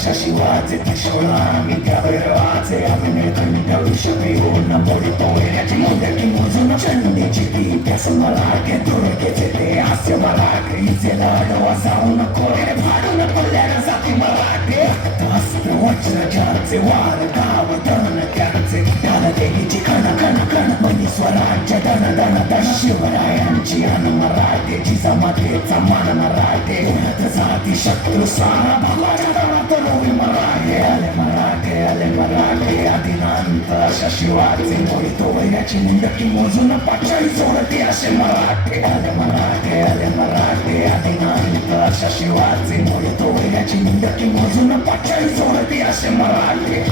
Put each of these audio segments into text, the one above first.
शशिवाचे किशोरा मी त्यावर वाचे अभिनय कंठ विषपिऊन मोडी पोहण्याची मोदकी मोजून चंडीची ती त्यास मराठे दुर्गेचे ते हास्य मराठीचे लाडवा जाऊ नको रे भाडू नको लॅड जाती मराठे अस्त्र वज्रजाचे वार गाव धन त्याचे त्याला देवीची कण कण कण मनी स्वराज्य धन धन धन शिवरायांची अन मराठेची जमातेचा मान मराठे उन्नत जाती शत्रू सारा भगवाच्या दणात रोवी मराठे आले मराठे आदिनांत अशा शिवाचे मोडतो वैराची मुंडकी मोजून पाचाळी सोडते असे मराठे आले मराठे आदिनांत अशा शिवाचे मोडतो वैराची मुंडकी मोजून पाचाळी सोडते असे मराठे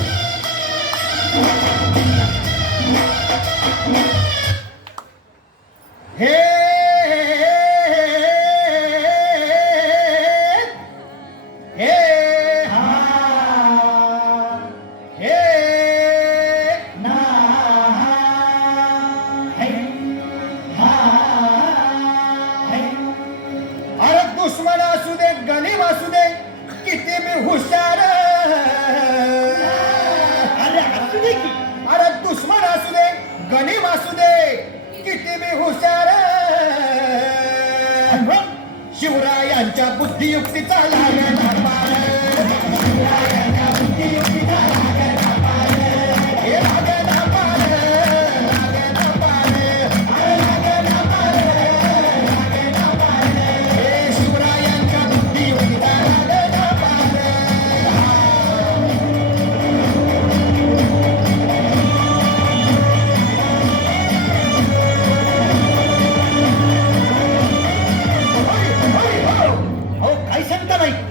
हे दुश्मन असू दे गरीब असू दे किती मी हुशार अरे दुश्मन असू दे गरीब असू दे किती मी हुशार शिवरायांच्या बुद्धियुक्तीचा लागणार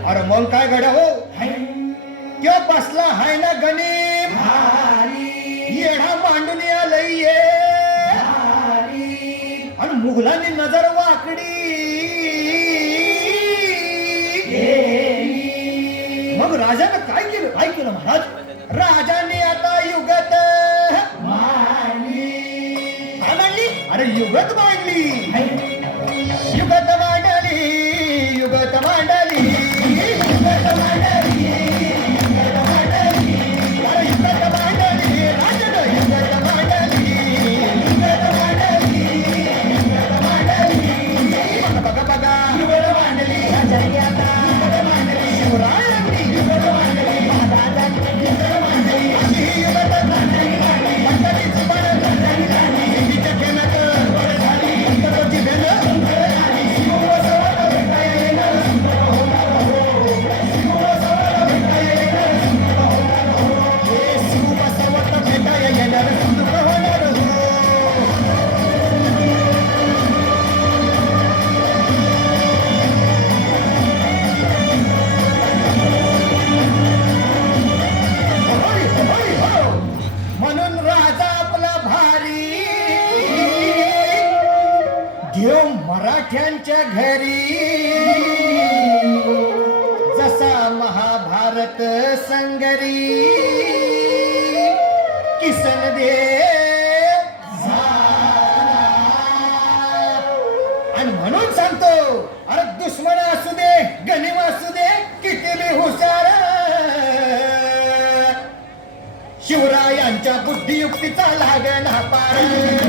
अरे मोल काय गड्या हो त्यो बसला हाय ना गणिम येणा मांडून आलंय आणि मुघलांनी नजर वाकडी मग राजानं काय केलं महाराज राजाने आता युगत मांडली अरे युगत मांडली युगत मांडली युगत मांडली मराठ्यांच्या घरी जसा महाभारत संगरी किसन देव आणि म्हणून सांगतो अरे दुश्मन असू दे गनिम असू दे किती बी हुशार शिवरायांच्या बुद्धियुक्तीचा लागना पार